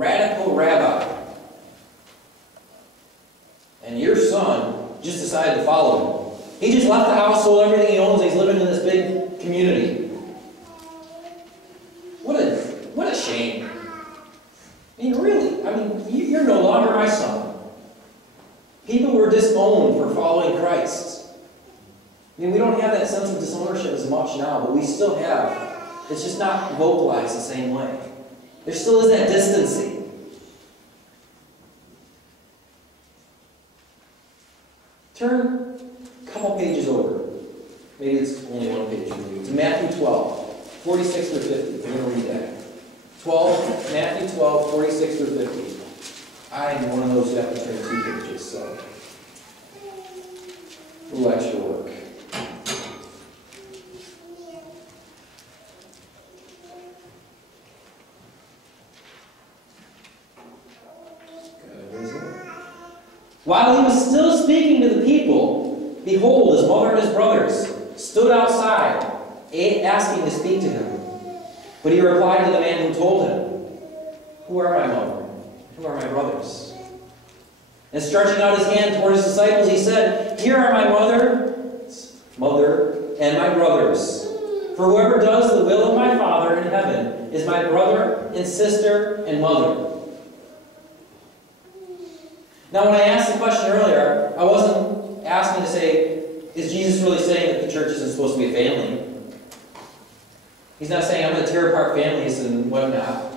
radical rabbi, and your son just decided to follow him. He just left the house, sold everything he owns, and he's living in this big community. What a shame. I mean, really, you're no longer my son. People were disowned for following Christ. I mean, we don't have that sense of disownership as much now, but we still have. It's just not vocalized the same way. There still is that distancing. Turn a couple pages over. Maybe it's only one page for you. To Matthew 12, 46 through 50. We're going to read that. Matthew 12, 46 through 50. I am one of those who have to turn 2 pages, so a little extra work. While he was still speaking to the people, behold, his mother and his brothers stood outside, asking to speak to him. But he replied to the man who told him, "Who are my mother? Who are my brothers?" And stretching out his hand toward his disciples, he said, "Here are my mother, and my brothers. For whoever does the will of my Father in heaven is my brother and sister and mother." Now, when I asked the question earlier, I wasn't asking to say, is Jesus really saying that the church isn't supposed to be a family? He's not saying I'm going to tear apart families and whatnot.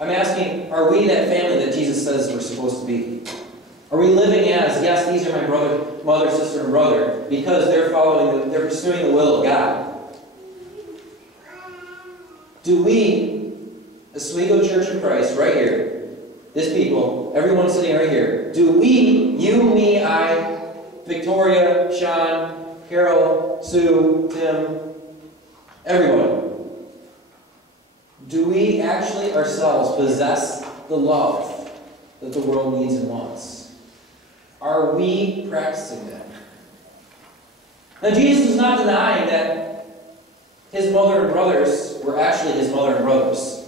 I'm asking, are we that family that Jesus says we're supposed to be? Are we living as, yes, these are my brother, mother, sister, and brother, because they're pursuing the will of God? Do we, Oswego Church of Christ, right here, this people, everyone sitting right here, do we, you, me, I, Victoria, Sean, Carol, Sue, Tim, everyone, do we actually ourselves possess the love that the world needs and wants? Are we practicing that? Now, Jesus is not denying that his mother and brothers were actually his mother and brothers.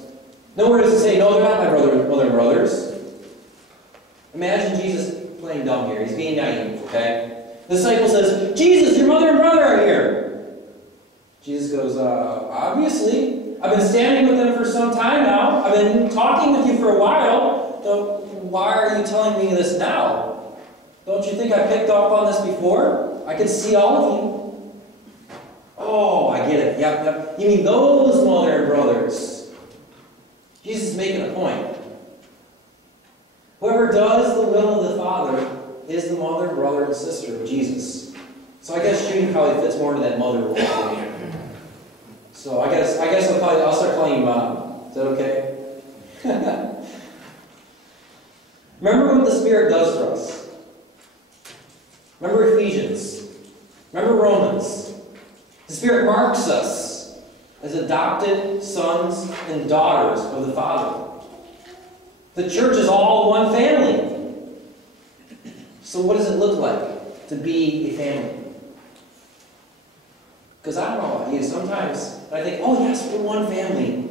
Nowhere does it say, no, they're not my mother and brothers. Imagine Jesus playing dumb here. He's being naive, okay? The disciple says, "Jesus, your mother and brother are here." Jesus goes, obviously. I've been standing with them for some time now. I've been talking with you for a while. So why are you telling me this now? Don't you think I picked up on this before? I can see all of you. Oh, I get it. Yep. You mean those mother and brothers? Jesus is making a point. Whoever does the will of the Father is the mother, brother, and sister of Jesus. So I guess Judy probably fits more into that mother role than me. So I guess I'll start calling you Mom. Is that okay? Remember what the Spirit does for us. Remember Ephesians. Remember Romans. The Spirit marks us as adopted sons and daughters of the Father. The church is all one family. So what does it look like to be a family? Because I don't know about you, sometimes I think, oh yes, we're one family.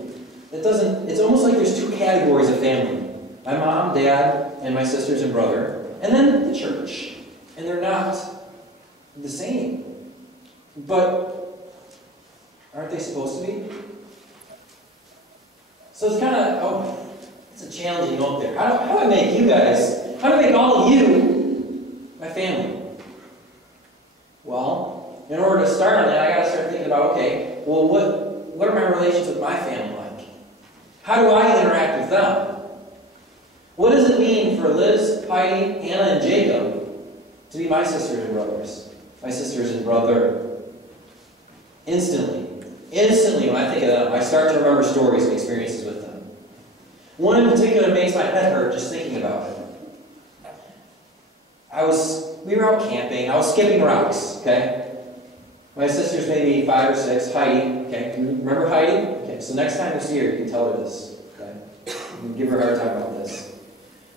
It's almost like there's 2 categories of family. My mom, dad, and my sisters and brother. And then the church. And they're not the same. But aren't they supposed to be? So it's kind of, it's a challenging note there. How do I make you guys, how do I make all of you my family? Well, in order to start on that, I got to start thinking about, okay, well, what are my relations with my family like? How do I interact with them? What does it mean for Liz, Heidi, Anna, and Jacob to be my sisters and brothers? My sisters and brother. Instantly, when I think of them, I start to remember stories and experiences with them. One in particular makes my head hurt just thinking about it. We were out camping. I was skipping rocks, okay? My sister's maybe 5 or 6. Heidi, okay? You remember Heidi? Okay, so next time you see her, you can tell her this, okay? You can give her a hard time about this.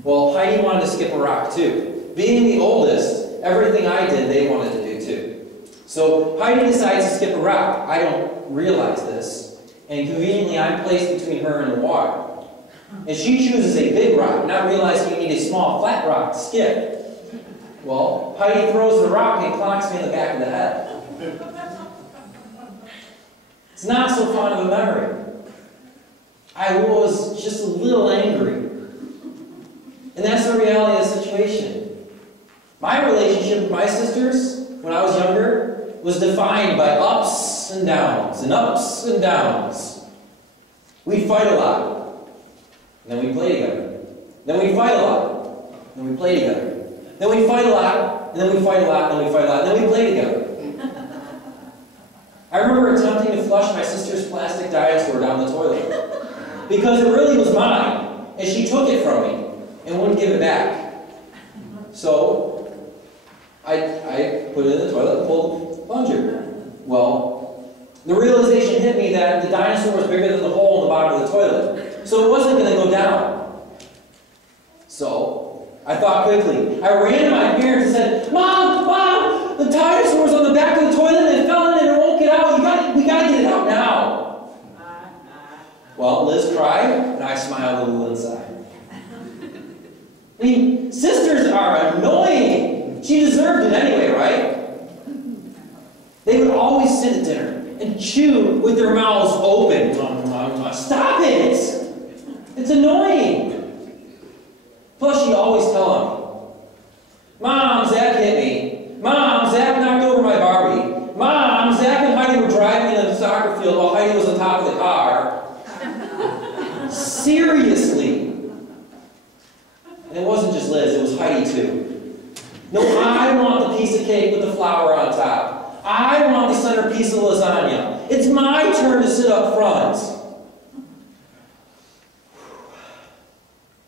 Well, Heidi wanted to skip a rock too. Being the oldest, everything I did, they wanted to do too. So Heidi decides to skip a rock. I don't realize this. And conveniently, I'm placed between her and the water. And she chooses a big rock, not realizing you need a small, flat rock to skip. Well, Heidi throws the rock and clocks me in the back of the head. It's not so fond of a memory. I was just a little angry. And that's the reality of the situation. My relationship with my sisters, when I was younger, was defined by ups and downs, and ups and downs. We'd fight a lot, and then we'd play together. Then we'd fight a lot, and then we'd play together. Then we'd fight a lot, and then we'd fight a lot, and then we'd fight a lot, and then we'd play together. I remember attempting to flush my sister's plastic dinosaur down the toilet, because it really was mine, and she took it from me and wouldn't give it back. So I put it in the toilet and pulled the plunger. Well, the realization hit me that the dinosaur was bigger than the hole in the bottom of the toilet, so it wasn't going to go down. So I thought quickly. I ran to my parents and said, "Mom, Mom, the dinosaur's on the back of the toilet and it fell in and it won't get out. We got to get it out now." Well, Liz cried, and I smiled a little inside. I mean, sisters are annoying. She deserved it anyway, right? They would always sit at dinner and chew with their mouths open. Stop it! It's annoying. Plus, she'd always tell me, "Mom, Zach hit me. Mom, Zach knocked over my Barbie. Mom, Zach and Heidi were driving in the soccer field while Heidi was on top of the car." Seriously. And it wasn't just Liz, it was Heidi too. No, I want the piece of cake with the flour on top. I want the centerpiece of lasagna. It's my turn to sit up front.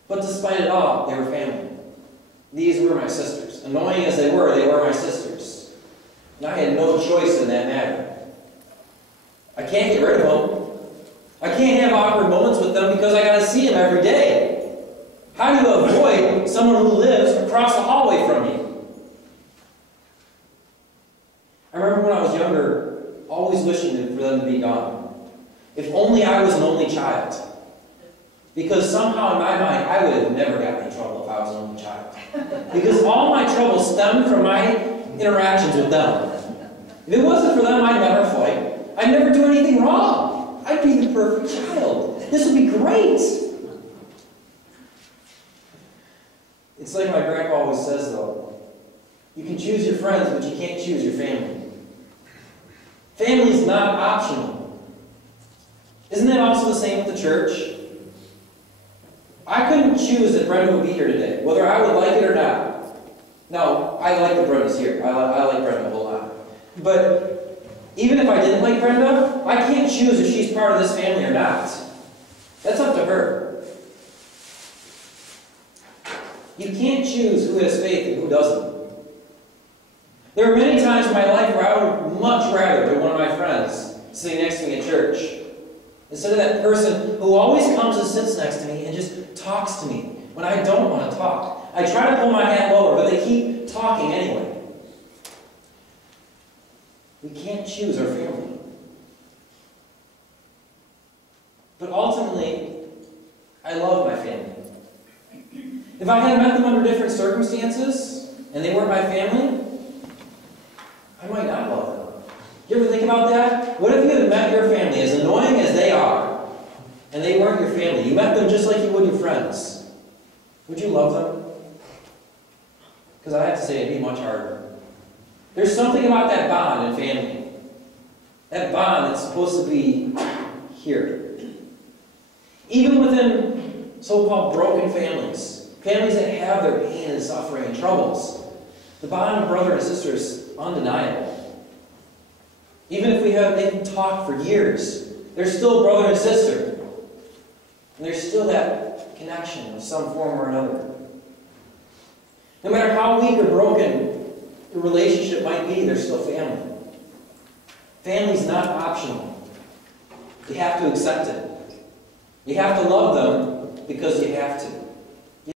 But despite it all, they were family. These were my sisters. Annoying as they were my sisters. And I had no choice in that matter. I can't get rid of them. I can't have awkward moments with them because I got to see them every day. How do you avoid someone who lives across the hallway from you? I remember when I was younger, always wishing for them to be gone. If only I was an only child. Because somehow in my mind, I would have never gotten in trouble if I was an only child. Because all my trouble stemmed from my interactions with them. If it wasn't for them, I'd never fight. I'd never do anything wrong. I'd be the perfect child. This would be great. It's like my grandpa always says, though. You can choose your friends, but you can't choose your family. Family is not optional. Isn't that also the same with the church? I couldn't choose that Brenda would be here today, whether I would like it or not. No, I like that Brenda's here. I like Brenda a whole lot. But even if I didn't like Brenda, I can't choose if she's part of this family or not. That's up to her. You can't choose who has faith and who doesn't. There are many times in my life where I would much rather be one of my friends sitting next to me at church, instead of that person who always comes and sits next to me and just talks to me when I don't want to talk. I try to pull my hand lower, but they keep talking anyway. We can't choose our family. But ultimately, I love my family. If I had met them under different circumstances, and they weren't my family, I might not love them. You ever think about that? What if you had met your family, as annoying as they are, and they weren't your family? You met them just like you would your friends. Would you love them? Because I have to say, it'd be much harder. There's something about that bond in family. That bond that's supposed to be here. Even within so-called broken families, families that have their pain and suffering and troubles, the bond of brother and sister is undeniable. Even if they can talk for years, they're still brother and sister. And there's still that connection of some form or another. No matter how weak or broken the relationship might be, they're still family. Family's not optional. You have to accept it. You have to love them because you have to.